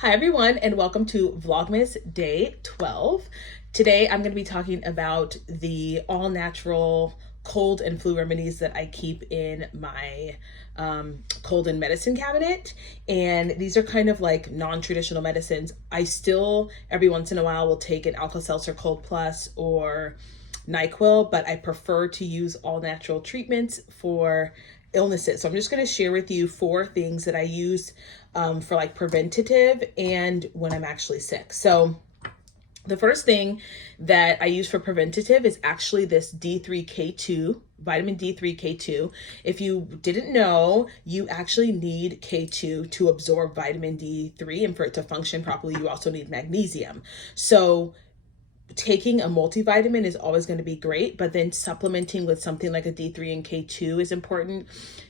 Hi everyone, and welcome to Vlogmas Day 12. Today I'm going to be talking about the all-natural cold and flu remedies that I keep in my cold and medicine cabinet. And these are kind of like non-traditional medicines. I still, every once in a while, will take an Alka-Seltzer Cold Plus or NyQuil, but I prefer to use all-natural treatments for illnesses. So I'm just going to share with you 4 things that I use for like preventative and when I'm actually sick. So the first thing that I use for preventative is actually this D3K2, vitamin D3K2. If you didn't know, you actually need K2 to absorb vitamin D3, and for it to function properly, you also need magnesium. So taking a multivitamin is always going to be great, but then supplementing with something like a D3 and K2 is important.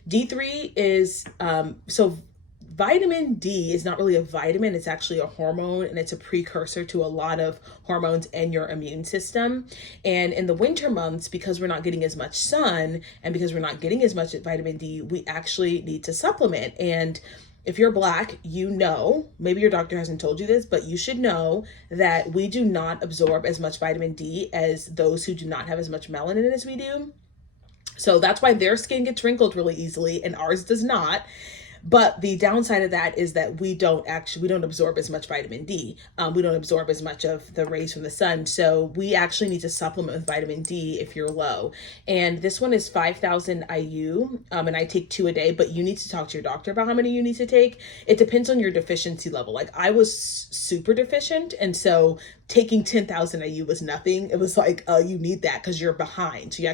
D3 is, so vitamin D is not really a vitamin, it's actually a hormone, and it's a precursor to a lot of hormones and your immune system. And in the winter months, because we're not getting as much sun and because we're not getting as much vitamin D, we actually need to supplement. And if you're Black, you know, maybe your doctor hasn't told you this, but you should know that we do not absorb as much vitamin D as those who do not have as much melanin as we do. So that's why their skin gets wrinkled really easily and ours does not. But the downside of that is that we don't absorb as much vitamin D. We don't absorb as much of the rays from the sun. So we actually need to supplement with vitamin D if you're low. And this one is 5,000 IU, and I take 2 a day, but you need to talk to your doctor about how many you need to take. It depends on your deficiency level. Like I was super deficient, and so taking 10,000 IU was nothing. It was like, you need that because you're behind. So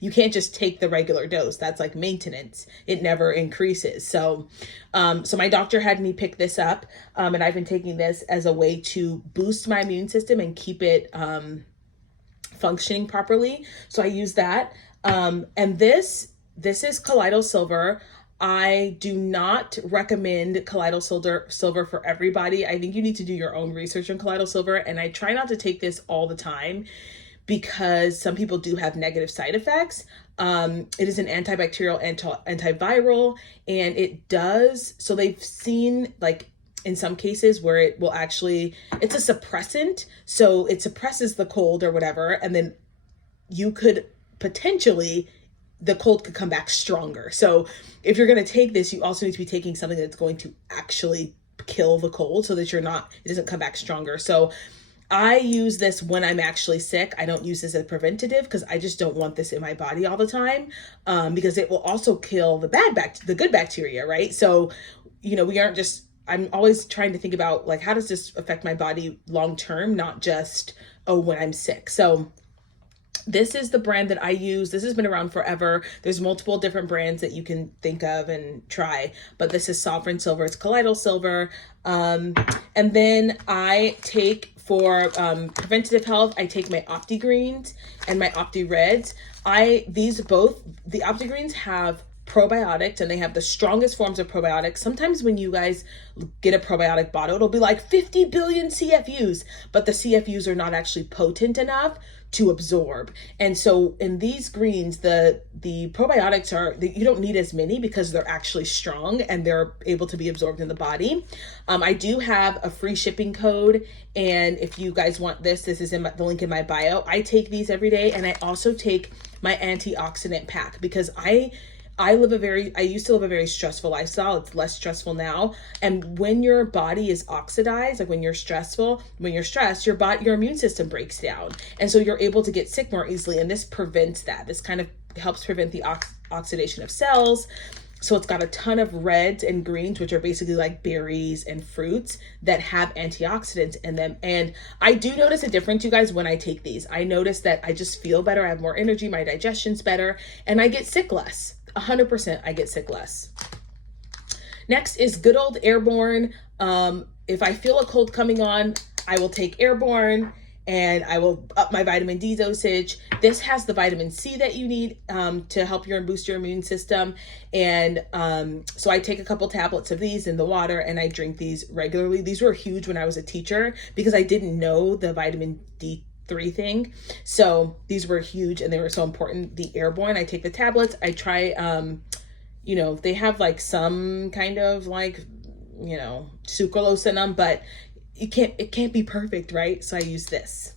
you can't just take the regular dose. That's like maintenance. It never increases. So my doctor had me pick this up, and I've been taking this as a way to boost my immune system and keep it functioning properly. So I use that. And this is colloidal silver. I do not recommend colloidal silver for everybody. I think you need to do your own research on colloidal silver, and I try not to take this all the time because some people do have negative side effects. It is an antibacterial, antiviral, and it does, so they've seen like in some cases where it will actually, it's a suppressant, so it suppresses the cold or whatever, and then you could potentially, the cold could come back stronger. So if you're going to take this, you also need to be taking something that's going to actually kill the cold so that it doesn't come back stronger. So I use this when I'm actually sick. I don't use this as preventative because I just don't want this in my body all the time, because it will also kill the good bacteria, right? So, I'm always trying to think about like, how does this affect my body long-term, not just, when I'm sick. So this is the brand that I use. This has been around forever. There's multiple different brands that you can think of and try, but this is Sovereign Silver. It's colloidal silver. And then I take for preventative health, I take my Opti Greens and my Opti Reds. The Opti Greens have probiotics, and they have the strongest forms of probiotics. Sometimes when you guys get a probiotic bottle, it'll be like 50 billion CFUs, but the CFUs are not actually potent enough to absorb. And so in these greens, the probiotics you don't need as many because they're actually strong and they're able to be absorbed in the body. I do have a free shipping code, and if you guys want this is in the link in my bio. I take these every day, and I also take my antioxidant pack because I used to live a very stressful lifestyle. It's less stressful now. And when your body is oxidized, like when you're stressed, your immune system breaks down. And so you're able to get sick more easily. And this prevents that. This kind of helps prevent the oxidation of cells. So it's got a ton of reds and greens, which are basically like berries and fruits that have antioxidants in them. And I do notice a difference, you guys, when I take these. I notice that I just feel better. I have more energy. My digestion's better, and I get sick less. 100% I get sick less. Next is good old Airborne. If I feel a cold coming on, I will take Airborne and I will up my vitamin D dosage. This has the vitamin C that you need to help boost your immune system. And so I take a couple tablets of these in the water, and I drink these regularly. These were huge when I was a teacher because I didn't know the vitamin D3 thing. So these were huge and they were so important. The Airborne, I take the tablets. I try, they have like some kind of like you know, sucralose in them, but it can't be perfect, right? So I use this.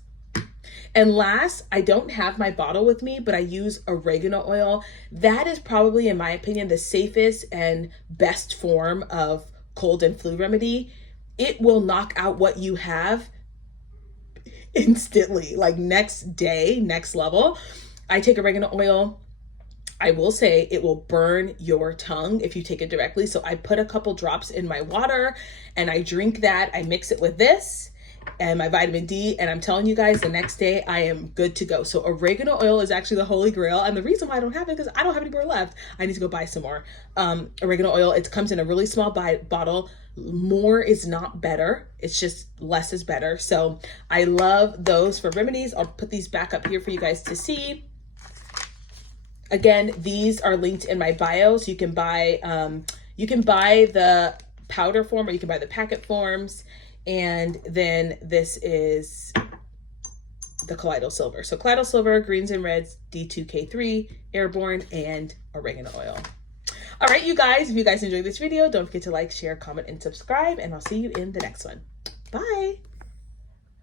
And last, I don't have my bottle with me, but I use oregano oil. That is probably, in my opinion, the safest and best form of cold and flu remedy. It will knock out what you have instantly, like next day, next level. I take oregano oil. I will say it will burn your tongue if you take it directly. So I put a couple drops in my water and I drink that. I mix it with this and my vitamin D, and I'm telling you guys, the next day I am good to go. So oregano oil is actually the holy grail, and the reason why I don't have it is because I don't have any more left. I need to go buy some more. Oregano oil, it comes in a really small bottle. More is not better, it's just less is better. So I love those for remedies. I'll put these back up here for you guys to see. Again, these are linked in my bio, so you can buy the powder form or you can buy the packet forms. And then this is the Colloidal Silver. So Colloidal Silver, greens and reds, D2K3, airborne, and oregano oil. All right, you guys, if you guys enjoyed this video, don't forget to like, share, comment, and subscribe, and I'll see you in the next one. Bye.